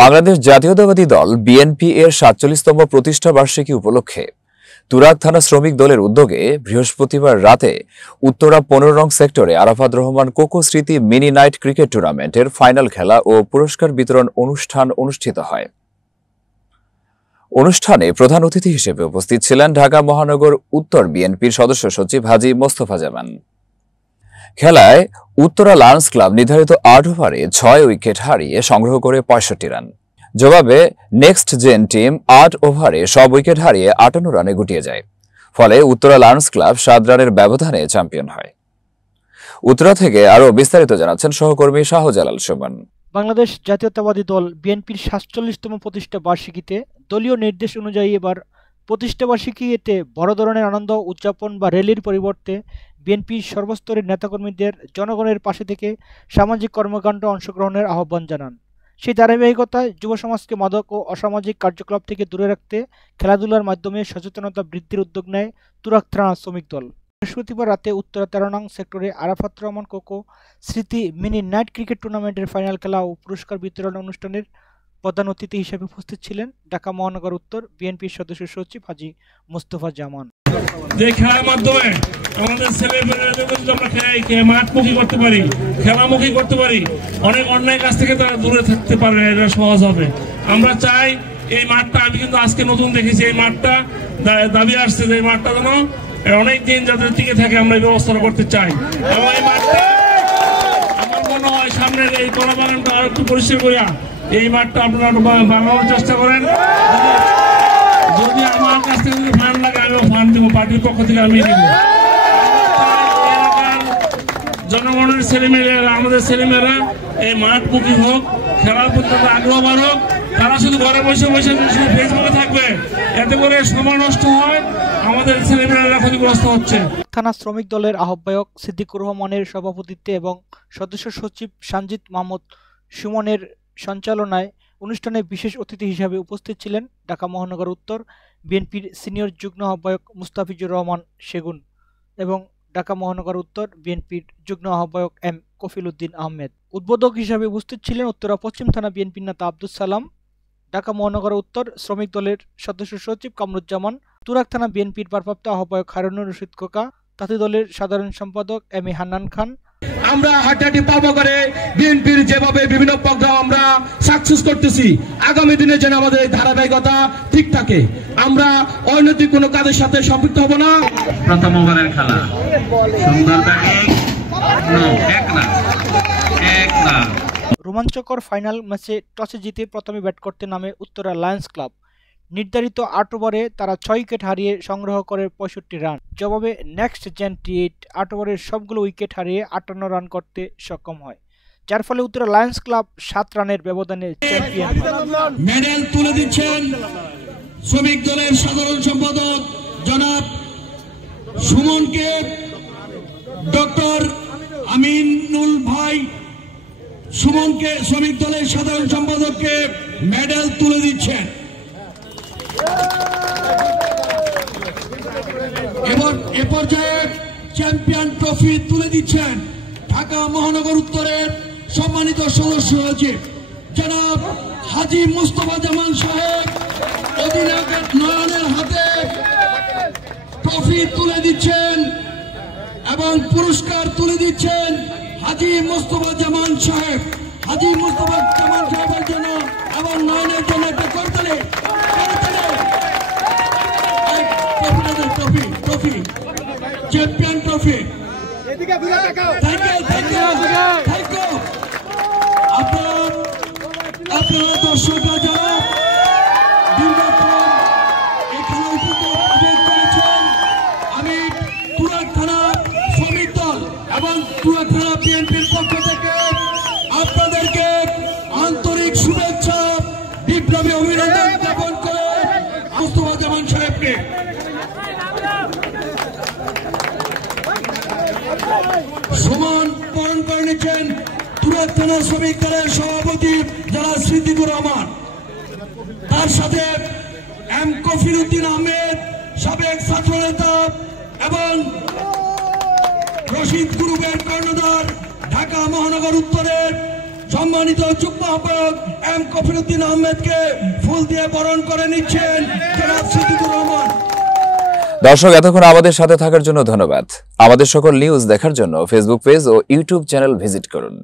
বাংলাদেশ জাতীয়তাবাদী দল বিএনপি এর ৪৭তম প্রতিষ্ঠা বার্ষিকী উপলক্ষে তুরাগ থানা শ্রমিক দলের উদ্যোগে বৃহস্পতিবার রাতে উত্তরা ১৫ নং সেক্টরে আরাফাত রহমান কোকো স্মৃতি মিনি নাইট ক্রিকেট টুর্নামেন্টের ফাইনাল খেলা ও পুরস্কার বিতরণ অনুষ্ঠান অনুষ্ঠিত হয়। অনুষ্ঠানে প্রধান অতিথি হিসেবে উপস্থিত ছিলেন ঢাকা মহানগর উত্তর বিএনপির সদস্য সচিব হাজী মোস্তফা জামান। খেলায় উত্তরা লায়ন্স ক্লাব নির্ধারিত ৮ ওভারে ৬ উইকেট হারিয়ে সংগ্রহ করে ৬৫ রান। জবাবে নেক্সট জেন টিম ৮ ওভারে সব উইকেট হারিয়ে ৫৮ রানে গুটিয়ে যায়। ফলে উত্তরা লায়ন্স ক্লাব ৭ রানের ব্যবধানে চ্যাম্পিয়ন হয়। উত্তরা থেকে আরও বিস্তারিত জানাচ্ছেন সহকর্মী শাহজালাল সুমন। বাংলাদেশ জাতীয়তাবাদী দল বিএনপির ৪৭তম প্রতিষ্ঠা বার্ষিকীতে দলীয় নির্দেশ অনুযায়ী এবার প্রতিষ্ঠা বার্ষিকীতে বড় ধরনের আনন্দ উদযাপন বা র্যালির পরিবর্তে বিএনপির সর্বস্তরের নেতাকর্মীদের জনগণের পাশে থেকে সামাজিক কর্মকাণ্ডে অংশগ্রহণের আহ্বান জানান। সেই ধারাবাহিকতায় যুব সমাজকে মাদক ও অসামাজিক কার্যকলাপ থেকে দূরে রাখতে খেলাধুলার মাধ্যমে সচেতনতা বৃদ্ধির উদ্যোগ নেয় তুরাগ থানা শ্রমিক দল। বৃহস্পতিবার রাতে উত্তরা ১৩ নং সেক্টরে আরাফাত রহমান কোকো স্মৃতি মিনি নাইট ক্রিকেট টুর্নামেন্টের ফাইনাল খেলা ও পুরস্কার বিতরণ অনুষ্ঠানের প্রধান অতিথি হিসেবে উপস্থিত ছিলেন ঢাকা মহানগর উত্তর বিএনপির সদস্য সচিব হাজী মোস্তফা জামান। যে খেলার মাধ্যমে আমাদের ছেলেমেয়েরা আমরা মাঠমুখী করতে পারি, খেলামুখী করতে পারি, অনেক অন্যায় কাছ থেকে তারা দূরে থাকতে পারবে, এটা সহজ হবে। আমরা চাই এই মাঠটা, আমি কিন্তু আজকে নতুন দেখেছি, এই মাঠটা দাবি আসছে যে এই মাঠটা যেন অনেক দিন যাতে টিকে থাকে, আমরা এই ব্যবস্থা করতে চাই। এবং এই মাঠটা আমার মনে হয় সামনের এই কলা বাগানটা আরো একটু পরিষ্কার করিয়া এই মাঠটা আপনারা বানানোর চেষ্টা করেন। যদি আমার কাছ থেকে যদি ফান্ড লাগে আমিও ফান্ড দেবো, পার্টির পক্ষ থেকে আমি দিব। জনগণের ছেলেমেয়েরা, আমাদের ছেলেমেয়েরা এই মাঠমুখী হোক, খেলার প্রতি আগ্রহ বাড়ুক। তারা শুধু ঘরে বসে বসে শুধু ফেসবুকে থাকবে, এতে করে সময় নষ্ট হয়, আমাদের ছেলেমেয়েরা ক্ষতিগ্রস্ত হচ্ছে। থানা শ্রমিক দলের আহ্বায়ক সিদ্দিকুর রহমানের সভাপতিত্বে এবং সদস্য সচিব সঞ্জিত মাহমুদ সুমনের সঞ্চালনায় অনুষ্ঠানে বিশেষ অতিথি হিসাবে উপস্থিত ছিলেন ঢাকা মহানগর উত্তর বিএনপির সিনিয়র যুগ্ম আহ্বায়ক মুস্তাফিজুর রহমান সেগুন এবং ঢাকা মহানগর উত্তর বিএনপির যুগ্ম আহ্বায়ক এম কফিল উদ্দিন আহমেদ। উদ্বোধক হিসাবে উপস্থিত ছিলেন উত্তরা পশ্চিম থানা বিএনপির নেতা আব্দুল সালাম, ঢাকা মহানগর উত্তর শ্রমিক দলের সদস্য সচিব কামরুজ্জামান, তুরাগ থানা বিএনপির ভারপ্রাপ্ত আহ্বায়ক হারুনুর রশিদ কোকা, তাঁতি দলের সাধারণ সম্পাদক এম এ হান্নান খান। আমরা হাঁটাহাঁটি পাবো করে বিএনপির যেভাবে বিভিন্ন প্রোগ্রাম আমরা সাকসেস করতেছি, আগামী দিনে যেন আমাদের এই ধারাবাহিকতা ঠিক থাকে। আমরা অনৈতিক কোনো কাজের সাথে সম্পৃক্ত হব না। প্রথম ওভারের খেলা সুন্দর রোমাঞ্চকর ফাইনাল ম্যাচে টসে জিতে প্রথমে ব্যাট করতে নামে উত্তরা লায়ন্স ক্লাব। নির্ধারিত ৮ ওভারে তারা ৬ উইকেট হারিয়ে সংগ্রহ করে ৬৫ রান। জবাবে নেক্সট জেন টিম ৮ ওভারের সবগুলো উইকেট হারিয়ে ৫৮ রান করতে সক্ষম হয়, যার ফলে উত্তরা লায়ন্স ক্লাব ৭ রানের ব্যবধানে চ্যাম্পিয়ন হয়। মেডেল তুলে দিচ্ছেন শ্রমিক দলের সাধারণ সম্পাদক জনাব সুমনকে, ডক্টর আমিনুল ভাই সুমনকে, শ্রমিক দলের সাধারণ সম্পাদককে মেডেল তুলে দিচ্ছেন। এবার এ পর্যায়ে চ্যাম্পিয়ন ট্রফি তুলে দিচ্ছেন ঢাকা মহানগর উত্তরের সম্মানিত সদস্য সচিব জনাব হাজী মোস্তফা জামান সাহেব। অধিনায়ক নয়নের হাতে ট্রফি তুলে দিচ্ছেন এবং পুরস্কার তুলে দিচ্ছেন হাজী মোস্তফা জামান সাহেব। হাজী মোস্তফা জামান সাহেবের জন্য এবং নয়নের জন্য একটা করতালি, ট্রফি চ্যাম্পিয়ন ট্রফি। আপনারা দর্শকরা যারা দীর্ঘক্ষণ এখানে উপভোগ করেছেন, আমি তুরাগ থানা শ্রমিক দল এবং তুরাগ থানা বিএনপির পক্ষ থেকে আপনাদেরকে আন্তরিক শুভেচ্ছা, বিপ্লবী অভিনন্দন জ্ঞাপন করে মোস্তফা জামান সাহেবকে সুমন বরণ করে নিচ্ছেন তুরাগ থানা শ্রমিক দলের সভাপতি যারা সিদ্দিকুর রহমান, তার সাথে এম কফিল উদ্দিন আহমেদ সাবেক ছাত্র নেতা এবং রশিদ গ্রুপের কর্ণধার ঢাকা মহানগর উত্তরের সম্মানিত যুগ্ম আহ্বায়ক এম কফিরুদ্দিন আহমেদকে ফুল দিয়ে বরণ করে নিচ্ছেন জনাব সিদ্দিকুর রহমান। দর্শক, এতক্ষণ আমাদের সাথে থাকার জন্য ধন্যবাদ। আমাদের সকল নিউজ দেখার জন্য ফেসবুক পেজ ও ইউটিউব চ্যানেল ভিজিট করুন।